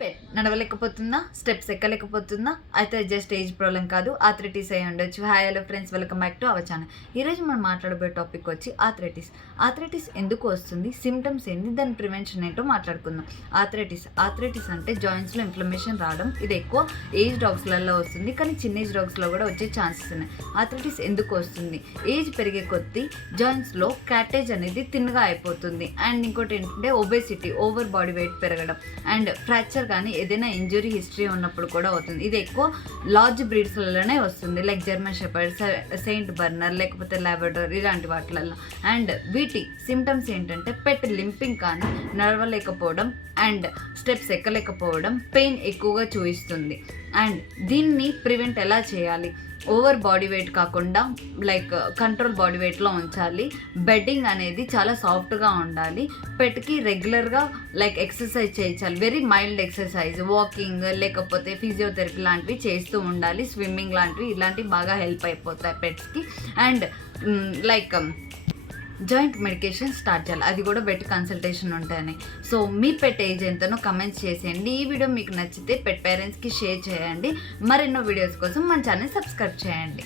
పెట్ నడవలేకపోతుందా, steps ఎక్కలేకపోతుందా, అయితే just age problem కాదు, arthritis అయి ఉండొచ్చు. Hi hello friends, welcome back to our channel. ఈరోజు మనం మాట్లాడబోయే టాపిక్ వచ్చి ఆథరైటిస్ ఎందుకు వస్తుంది, సిమ్టమ్స్ ఏంటి, దాని ప్రివెన్షన్ ఏంటో మాట్లాడుకుందాం. ఆథరైటిస్ అంటే జాయింట్స్లో ఇన్ఫ్లమేషన్ రావడం. ఇది ఎక్కువ ఏజ్ డాగ్స్లలో వస్తుంది, కానీ చిన్న ఏజ్ డాగ్స్లో కూడా వచ్చే ఛాన్సెస్ ఉన్నాయి. ఆథరైటిస్ ఎందుకు వస్తుంది? ఏజ్ పెరిగే కొద్దీ జాయింట్స్లో క్యాటేజ్ అనేది తిన్నగా అయిపోతుంది. అండ్ ఇంకోటి ఏంటంటే ఒబేసిటీ, ఓవర్ బాడీ వెయిట్ పెరగడం, అండ్ ఫ్రాక్చర్ కానీ ఏదైనా ఇంజురీ హిస్టరీ ఉన్నప్పుడు కూడా అవుతుంది. ఇది ఎక్కువ లార్జ్ బ్రీడ్స్లలోనే వస్తుంది, like German shepherd, Saint Bernard, లేకపోతే లాబ్రడార్, ఇలాంటి వాటిలలో. అండ్ వీటి సిమ్టమ్స్ ఏంటంటే పెట్ లింపింగ్ కానీ, నడవలేకపోవడం అండ్ స్టెప్స్ ఎక్కలేకపోవడం, పెయిన్ ఎక్కువగా చూపిస్తుంది. అండ్ దీన్ని ప్రివెంట్ ఎలా చేయాలి? ఓవర్ బాడీ వెయిట్ కాకుండా లైక్ కంట్రోల్ బాడీ వెయిట్లో ఉంచాలి. బెడ్డింగ్ అనేది చాలా సాఫ్ట్గా ఉండాలి. పెట్కి రెగ్యులర్గా లైక్ ఎక్సర్సైజ్ చేయించాలి, వెరీ మైల్డ్ ఎక్సర్సైజ్, వాకింగ్ లేకపోతే ఫిజియోథెరపీ లాంటివి చేస్తూ ఉండాలి. స్విమ్మింగ్ లాంటివి ఇలాంటివి బాగా హెల్ప్ అయిపోతాయి పెట్స్కి. And like joint medication start చేయాలి, అది కూడా పెట్ కన్సల్టేషన్ ఉంటాయని. సో మీ పెట్ ఏజ్ ఎంతనో కమెంట్స్ చేసేయండి. ఈ వీడియో మీకు నచ్చితే పెట్ పేరెంట్స్కి షేర్ చేయండి. మరెన్నో వీడియోస్ కోసం మన ఛానల్ సబ్స్క్రైబ్ చేయండి.